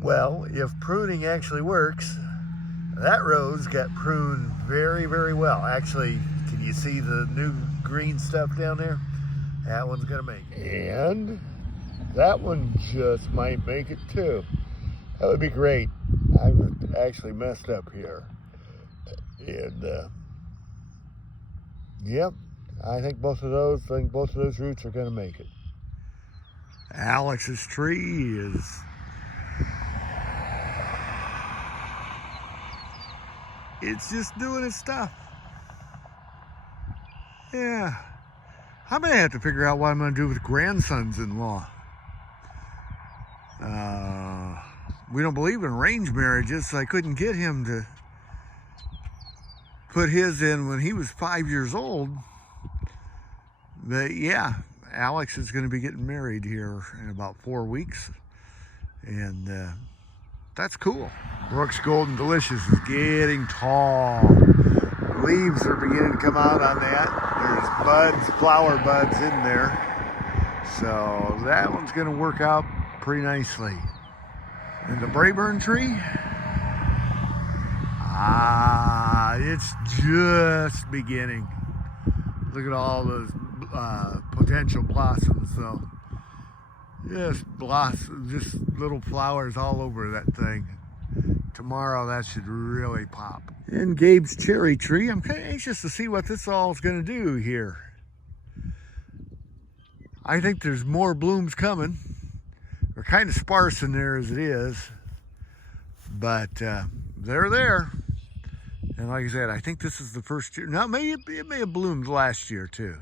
Well, if pruning actually works, that rose got pruned very, very well. Actually, can you see the new green stuff down there? That one's gonna make it. And that one just might make it too. That would be great. I would actually messed up here. And yep, I think both of those roots are gonna make it. Alex's tree is, it's just doing its stuff. Yeah. I'm gonna have to figure out what I'm gonna do with grandsons-in-law. We don't believe in arranged marriages, so I couldn't get him to put his in when he was 5 years old. But yeah, Alex is gonna be getting married here in about 4 weeks. And that's cool. Brooks Golden Delicious is getting tall. Leaves are beginning to come out on that. There's buds, flower buds in there. So that one's gonna work out pretty nicely. And the Brayburn tree, it's just beginning. Look at all those potential blossoms though. Just little flowers all over that thing. Tomorrow that should really pop. And Gabe's cherry tree, I'm kind of anxious to see what this all is going to do here. I think there's more blooms coming. They're kind of sparse in there as it is, but they're there. And like I said, I think this is the first year. Now, it may have bloomed last year too,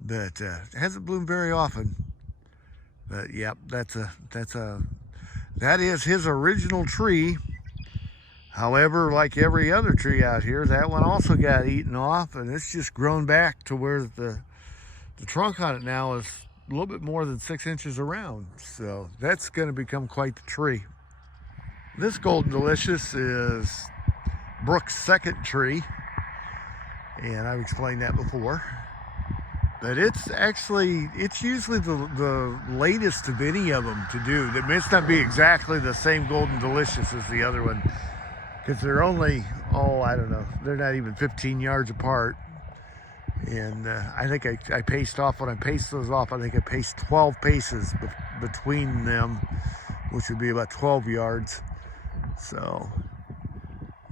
but it hasn't bloomed very often. But yep, that is his original tree. However, like every other tree out here, that one also got eaten off, and it's just grown back to where the trunk on it now is a little bit more than 6 inches around. So that's going to become quite the tree. This Golden Delicious is Brooks' second tree, and I've explained that before. But it's usually the latest of any of them to do. It may not be exactly the same Golden Delicious as the other one, because they're only, I don't know, they're not even 15 yards apart. And I think I paced off, when I paced those off, I think I paced 12 paces between them, which would be about 12 yards. So,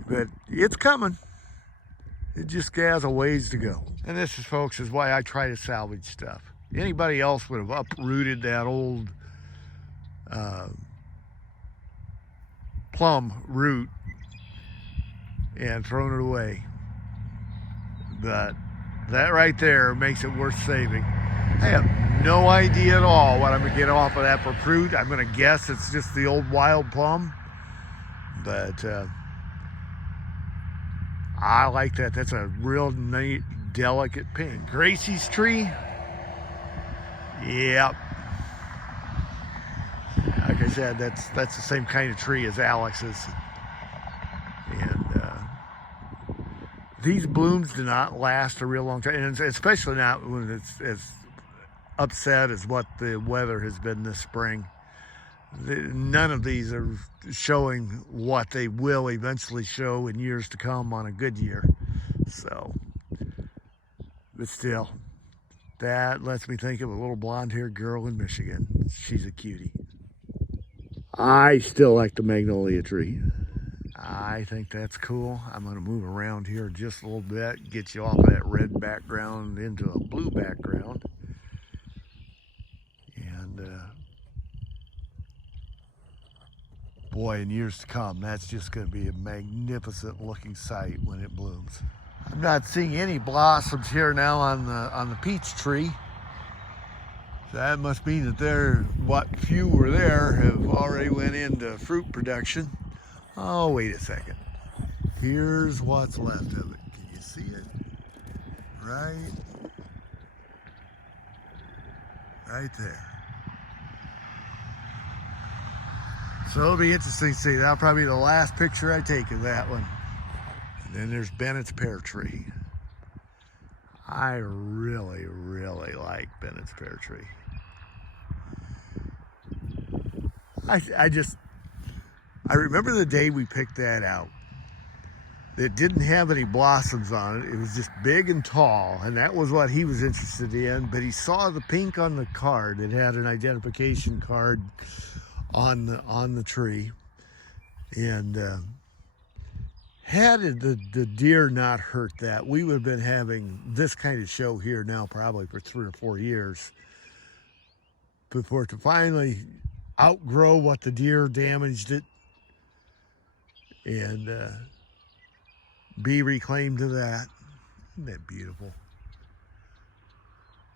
but it's coming. It just has a ways to go. And this is, folks, is why I try to salvage stuff. Anybody else would have uprooted that old plum root and thrown it away. But that right there makes it worth saving. I have no idea at all what I'm gonna get off of that for fruit. I'm gonna guess it's just the old wild plum. But I like that. That's a real neat, delicate pink. Gracie's tree. Yep. Like I said, that's the same kind of tree as Alex's. And these blooms do not last a real long time, and especially not when it's as upset as what the weather has been this spring. None of these are showing what they will eventually show in years to come on a good year. So, but still, that lets me think of a little blonde-haired girl in Michigan. She's a cutie. I still like the magnolia tree. I think that's cool. I'm going to move around here just a little bit, get you off of that red background into a blue background. And boy, in years to come, that's just going to be a magnificent looking sight when it blooms. I'm not seeing any blossoms here now on the peach tree. So that must mean that what few were there have already went into fruit production. Oh, wait a second. Here's what's left of it. Can you see it? Right there. So it'll be interesting to see. That'll probably be the last picture I take of that one. And then there's Bennett's pear tree. I really, really like Bennett's pear tree. I remember the day we picked that out. It didn't have any blossoms on it. It was just big and tall, and that was what he was interested in. But he saw the pink on the card. It had an identification card on the tree, and had the deer not hurt that, we would have been having this kind of show here now probably for 3 or 4 years before to finally outgrow what the deer damaged it and be reclaimed to that. Isn't that beautiful?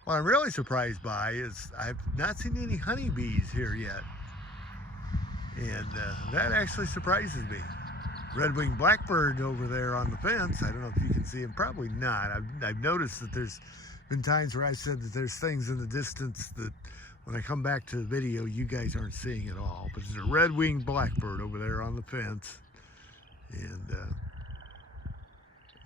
What I'm really surprised by is I've not seen any honeybees here yet. And that actually surprises me. Red-winged blackbird over there on the fence. I don't know if you can see him. Probably not. I've noticed that there's been times where I said that there's things in the distance that when I come back to the video, you guys aren't seeing at all. But there's a red-winged blackbird over there on the fence. And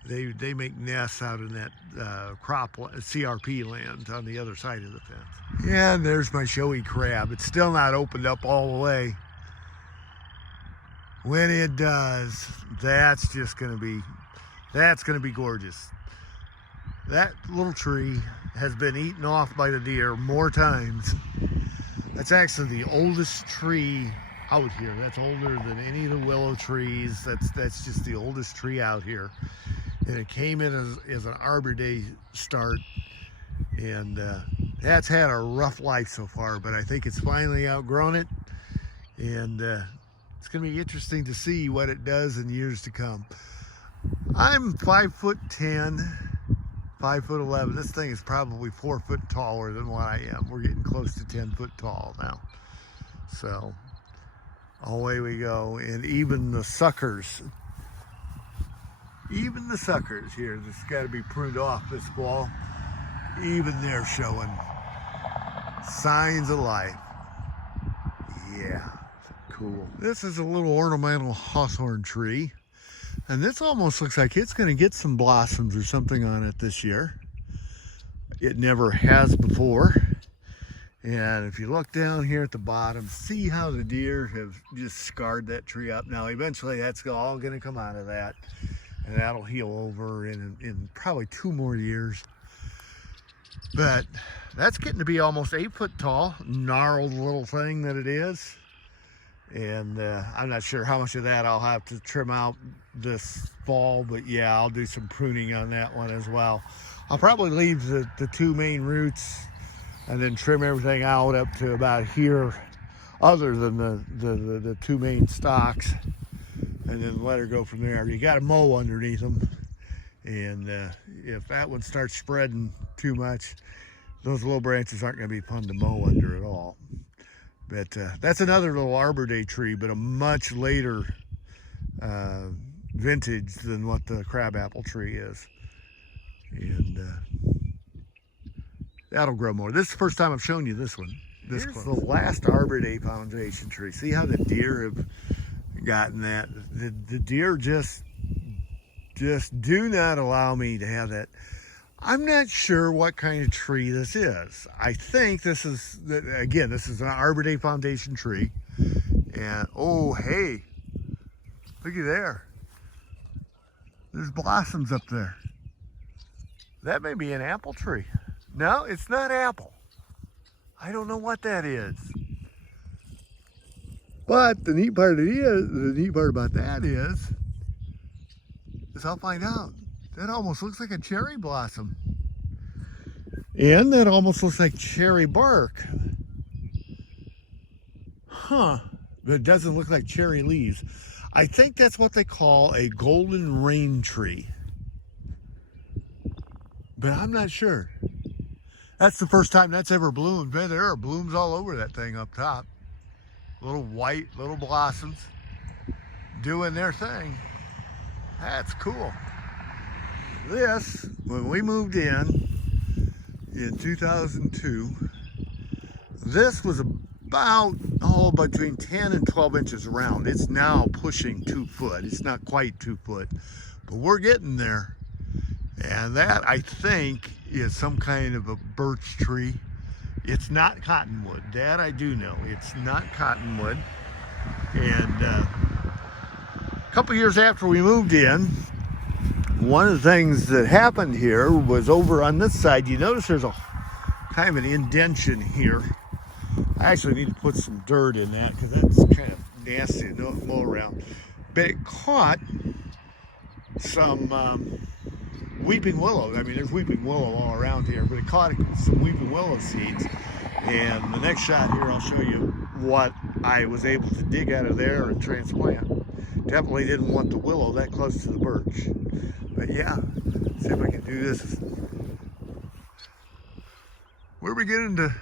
they make nests out in that CRP land on the other side of the fence. Yeah, and there's my showy crab. It's still not opened up all the way. When it does, that's gonna be gorgeous. That little tree has been eaten off by the deer more times. That's actually the oldest tree out here. That's older than any of the willow trees. That's just the oldest tree out here. And it came in as an Arbor Day start. And that's had a rough life so far, but I think it's finally outgrown it. And it's gonna be interesting to see what it does in years to come. I'm 5'10", 5'11". This thing is probably 4 foot taller than what I am. We're getting close to 10 foot tall now. So away we go. And even the suckers here that's got to be pruned off this fall, even they're showing signs of life. Yeah, cool. This is a little ornamental hawthorn tree, and this almost looks like it's going to get some blossoms or something on it this year. It never has before. And if you look down here at the bottom, see how the deer have just scarred that tree up. Now eventually that's all going to come out of that, and that'll heal over in probably 2 more years. But that's getting to be almost 8 foot tall, gnarled little thing that it is. And I'm not sure how much of that I'll have to trim out this fall, but yeah, I'll do some pruning on that one as well. I'll probably leave the 2 main roots and then trim everything out up to about here, other than the 2 main stalks, and then let her go from there. You got to mow underneath them, and if that one starts spreading too much, those little branches aren't going to be fun to mow under at all. But that's another little Arbor Day tree, but a much later vintage than what the crabapple tree is. And that'll grow more. This is the first time I've shown you this one. This is the last Arbor Day foundation tree. See how the deer have gotten that? The deer just do not allow me to have that. I'm not sure what kind of tree this is. I think this is, again, this is an Arbor Day foundation tree. And, oh, hey, looky there. There's blossoms up there. That may be an apple tree. No, it's not apple. I don't know what that is. But the neat part about that is I'll find out. That almost looks like a cherry blossom. And that almost looks like cherry bark. Huh, but it doesn't look like cherry leaves. I think that's what they call a golden rain tree. But I'm not sure. That's the first time that's ever bloomed. Man, there are blooms all over that thing up top. Little white, little blossoms doing their thing. That's cool. This, when we moved in 2002, this was about, between 10 and 12 inches around. It's now pushing 2 foot. It's not quite 2 foot, but we're getting there. And that, I think, is some kind of a birch tree. It's not cottonwood. That I do know. It's not cottonwood. And couple years after we moved in, one of the things that happened here was over on this side. You notice there's a kind of an indention here. I actually need to put some dirt in that because that's kind of nasty to mow around. But it caught some weeping willow. I mean, there's weeping willow all around here, but it caught some weeping willow seeds. And the next shot here, I'll show you what I was able to dig out of there and transplant. Definitely didn't want the willow that close to the birch. But yeah, see if I can do this. We're beginning to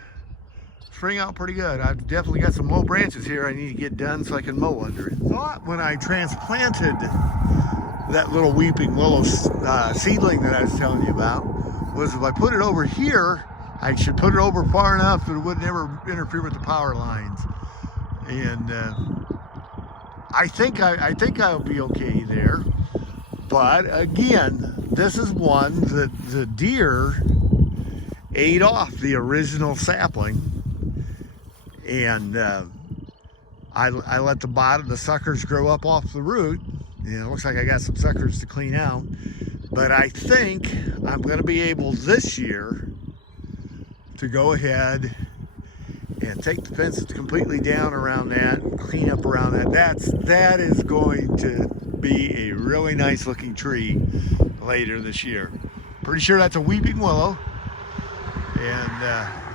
spring out pretty good. I've definitely got some low branches here I need to get done so I can mow under it. Thought when I transplanted that little weeping willow seedling that I was telling you about was if I put it over here, I should put it over far enough that it would never interfere with the power lines. And I think I'll be okay there. But again, this is one that the deer ate off the original sapling, and I let the suckers grow up off the root. And it looks like I got some suckers to clean out, but I think I'm going to be able this year to go ahead and take the fences completely down around that, clean up around that. That is going to be a really nice looking tree later this year. Pretty sure that's a weeping willow, and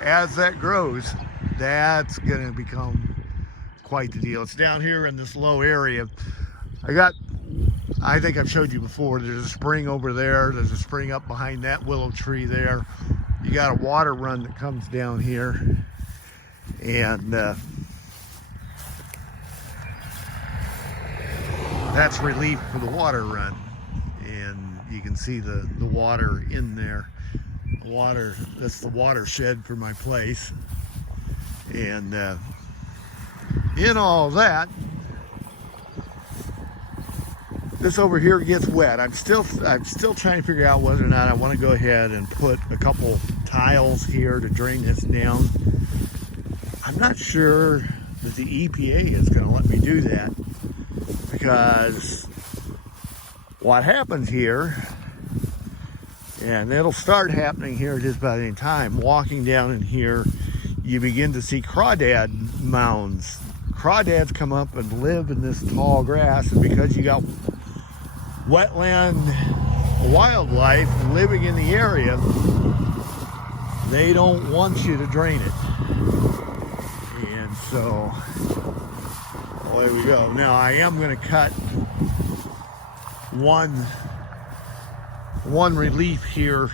as that grows, that's going to become quite the deal. It's down here in this low area. I think I've showed you before, there's a spring over there, there's a spring up behind that willow tree there. You got a water run that comes down here, and that's relief for the water run. And you can see the water in there. That's the watershed for my place. And in all that, this over here gets wet. I'm still trying to figure out whether or not I want to go ahead and put a couple tiles here to drain this down. I'm not sure that the EPA is going to let me do that, because what happens here, and it'll start happening here just about any time, walking down in here, you begin to see crawdad mounds. Crawdads come up and live in this tall grass, and because you got wetland wildlife living in the area, they don't want you to drain it. And so, well, there we go. Now I am going to cut one relief here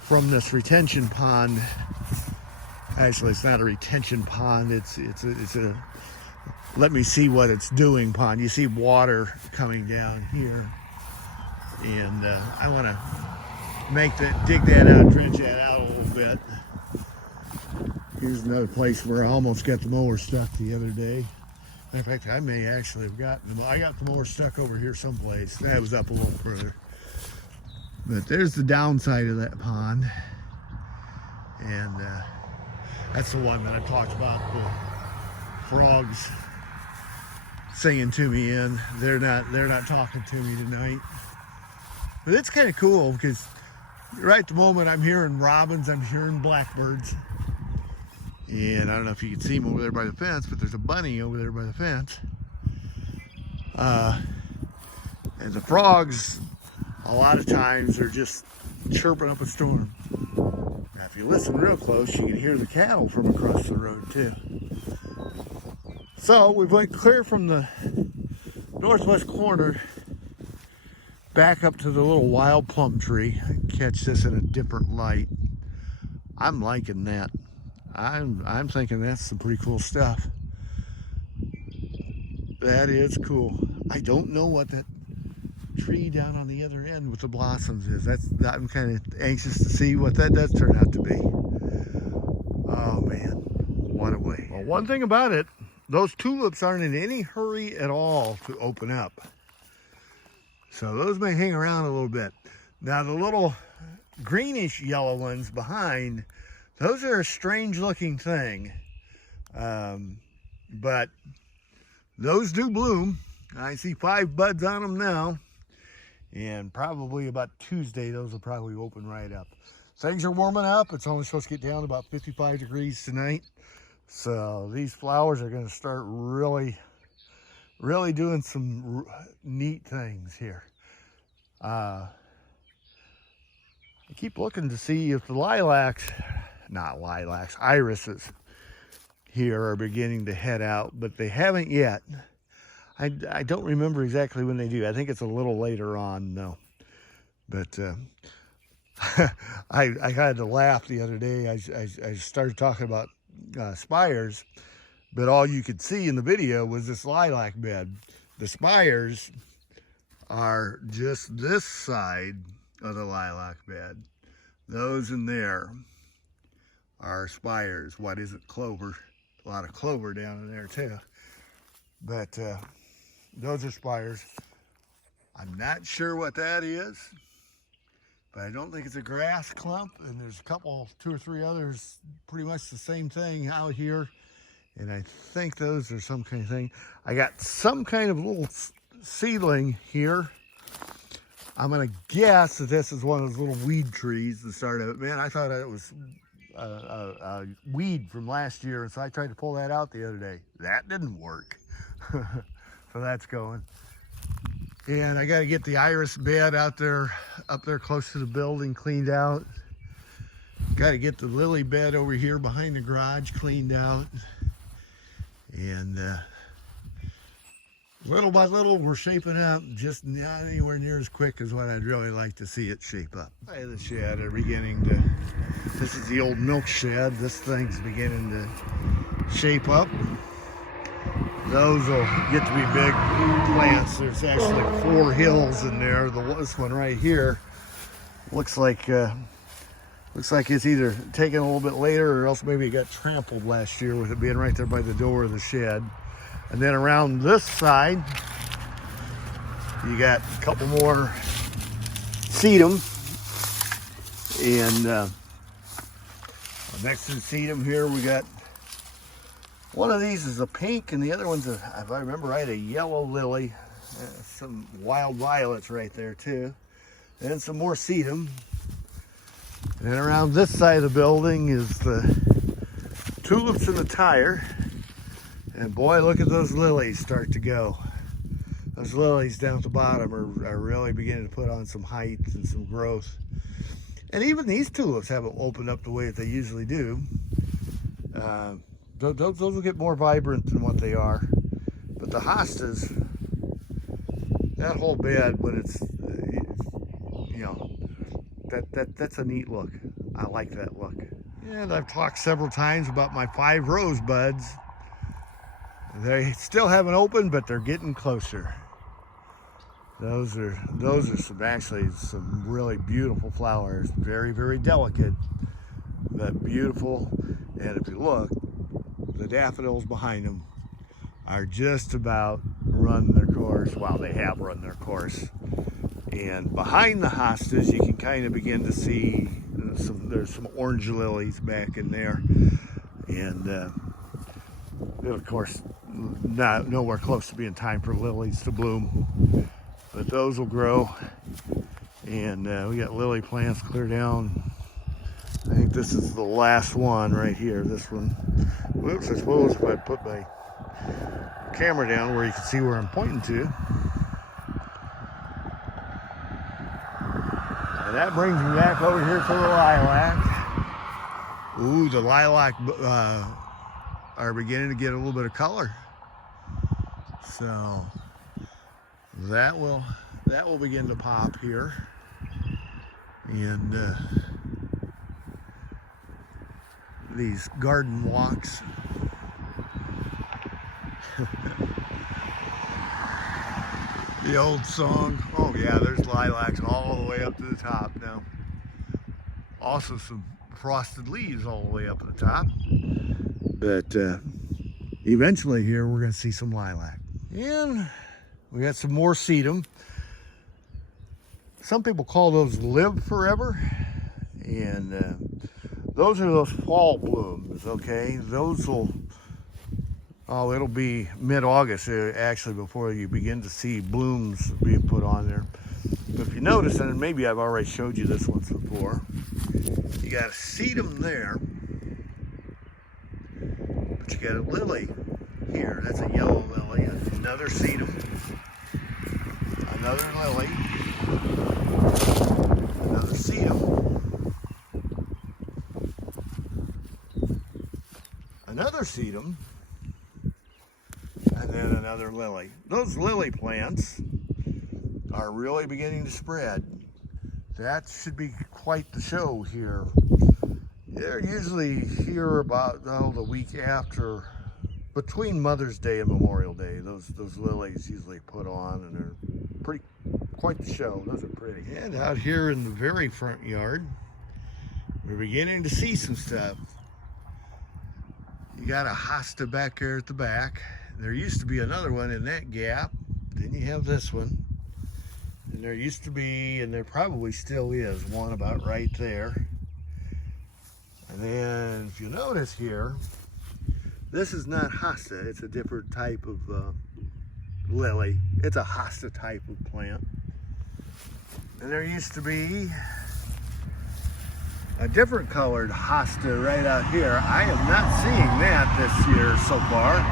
from this retention pond. Actually, it's not a retention pond. It's a let me see what it's doing pond. You see water coming down here, and I want to dig that out, dredge that out a little bit. Here's another place where I almost got the mower stuck the other day. In fact, I may actually have I got the mower stuck over here someplace. That was up a little further. But there's the downside of that pond, and that's the one that I talked about, the frogs singing to me in. They're not talking to me tonight. But it's kind of cool because right at the moment I'm hearing robins, I'm hearing blackbirds. And I don't know if you can see them over there by the fence, but there's a bunny over there by the fence. And the frogs, a lot of times, are just chirping up a storm. Now, if you listen real close, you can hear the cattle from across the road too. So we went clear from the northwest corner back up to the little wild plum tree. I can catch this in a different light. I'm liking that. I'm thinking that's some pretty cool stuff. That is cool. I don't know what that tree down on the other end with the blossoms is. I'm kind of anxious to see what that does turn out to be. Oh man, what a way. Well, one thing about it, those tulips aren't in any hurry at all to open up. So those may hang around a little bit. Now the little greenish yellow ones behind, those are a strange looking thing. But those do bloom. I see 5 buds on them now. And probably about Tuesday, those will probably open right up. Things are warming up. It's only supposed to get down to about 55 degrees tonight. So these flowers are going to start really doing some neat things here. I keep looking to see if the irises here are beginning to head out, but they haven't yet. I don't remember exactly when they do. I think it's a little later on though. But I had to laugh the other day. I started talking about spires, but all you could see in the video was this lilac bed. The spires are just this side of the lilac bed. Those in there are spires. What is it? Clover. A lot of clover down in there too. But those are spires. I'm not sure what that is, but I don't think it's a grass clump. And there's a couple, 2 or 3 others, pretty much the same thing out here. And I think those are some kind of thing. I got some kind of little seedling here. I'm gonna guess that this is one of those little weed trees that started it. Man, I thought it was a weed from last year, and so I tried to pull that out the other day. That didn't work. So that's going. And I got to get the iris bed up there close to the building cleaned out. Got to get the lily bed over here behind the garage cleaned out. And little by little, we're shaping up, just not anywhere near as quick as what I'd really like to see it shape up. The shed are beginning to, this is the old milk shed. This thing's beginning to shape up. Those will get to be big plants. There's actually 4 hills in there. This one right here looks like it's either taken a little bit later or else maybe it got trampled last year with it being right there by the door of the shed. And then around this side, you got a couple more sedum. And next to the sedum here, we got one of these is a pink, and the other one's, if I remember right, a yellow lily. Some wild violets right there too. And some more sedum. And then around this side of the building is the tulips and the tire. And boy, look at those lilies start to go. Those lilies down at the bottom are really beginning to put on some height and some growth. And even these tulips haven't opened up the way that they usually do. Those will get more vibrant than what they are. But the hostas, that whole bed, when it's, you know, that's a neat look. I like that look. And I've talked several times about my 5 rosebuds. They still haven't opened, but they're getting closer. Those are some really beautiful flowers. Very, very delicate, but beautiful. And if you look, the daffodils behind them are just about run their course. Well, they have run their course. And behind the hostas, you can kind of begin to see there's some orange lilies back in there. And of course, nowhere close to being time for lilies to bloom. But those will grow. And we got lily plants clear down. I think this is the last one right here. This one. Whoops, I suppose if I put my camera down where you can see where I'm pointing to. And that brings me back over here to the lilac. Ooh, the lilac are beginning to get a little bit of color. So that will begin to pop here. And these garden walks. The old song. Oh yeah, there's lilacs all the way up to the top now. Also some frosted leaves all the way up at the top. But eventually here we're going to see some lilac. And we got some more sedum. Some people call those live forever. And those are those fall blooms, okay? Those will Oh, it'll be mid-August actually before you begin to see blooms being put on there. But if you notice, and maybe I've already showed you this once before, you got a sedum there, but you got a lily here. That's a yellow lily, another sedum, another lily, another sedum, another sedum, and then another lily. Those lily plants are really beginning to spread. That should be quite the show here. They're usually here about the week after, between Mother's Day and Memorial Day. Those lilies usually put on, and they're quite the show. Those are pretty. And out here in the very front yard, we're beginning to see some stuff. You got a hosta back there at the back. There used to be another one in that gap. Then you have this one. And there used to be, and there probably still is, one about right there. And then if you notice here, this is not hosta. It's a different type of lily. It's a hosta type of plant. And there used to be a different colored hosta right out here. I am not seeing that this year so far.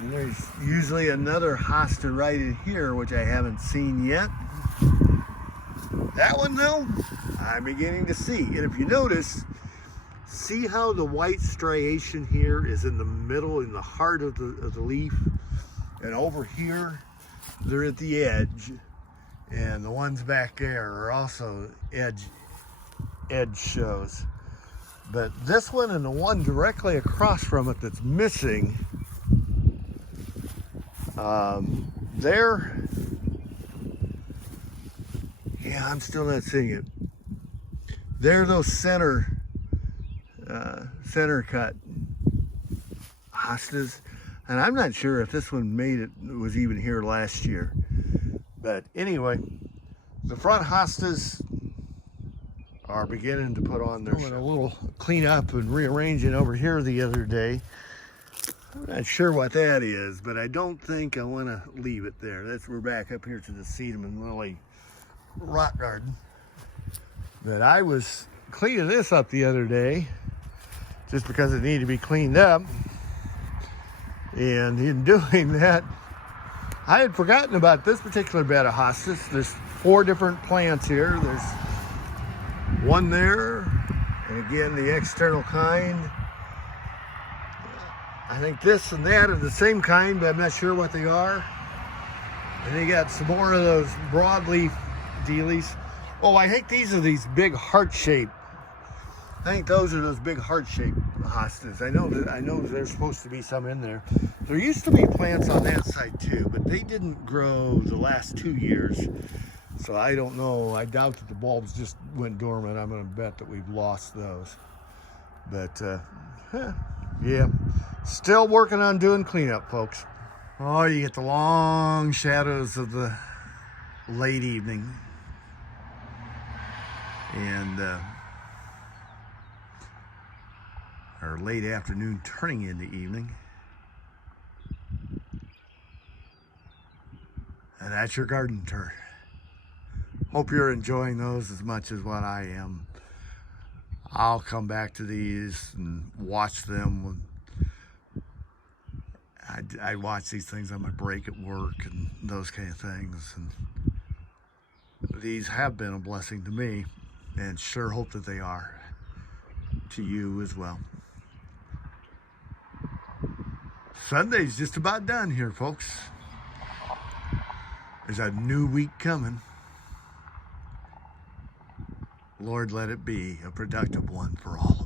And there's usually another hosta right in here, which I haven't seen yet. That one though, I'm beginning to see. And if you notice, see how the white striation here is in the middle, in the heart of the leaf? And over here, they're at the edge. And the ones back there are also edge shows. But this one and the one directly across from it that's missing, yeah, I'm still not seeing it. They're those center cut hostas. And I'm not sure if this one was even here last year. But anyway, the front hostas are beginning to put on their show. A little cleanup and rearranging over here the other day. I'm not sure what that is, but I don't think I want to leave it there. We're back up here to the sedum and lily rock garden. But I was cleaning this up the other day just because it needed to be cleaned up. And in doing that, I had forgotten about this particular bed of hostas. There's 4 different plants here. There's one there, and again, the external kind. I think this and that are the same kind, but I'm not sure what they are. And they got some more of those broadleaf dealies. Oh, I think these are these big heart-shaped. I think those are those big heart-shaped hostas. I know there's supposed to be some in there. There used to be plants on that side too, but they didn't grow the last 2 years. So I don't know. I doubt that the bulbs just went dormant. I'm going to bet that we've lost those. But yeah, still working on doing cleanup, folks. Oh, you get the long shadows of the late evening. And or late afternoon turning into evening. And that's your garden tour. Hope you're enjoying those as much as what I am. I'll come back to these and watch them. I watch these things on my break at work and those kind of things. And these have been a blessing to me, and sure hope that they are to you as well. Sunday's just about done here, folks. There's a new week coming. Lord, let it be a productive one for all.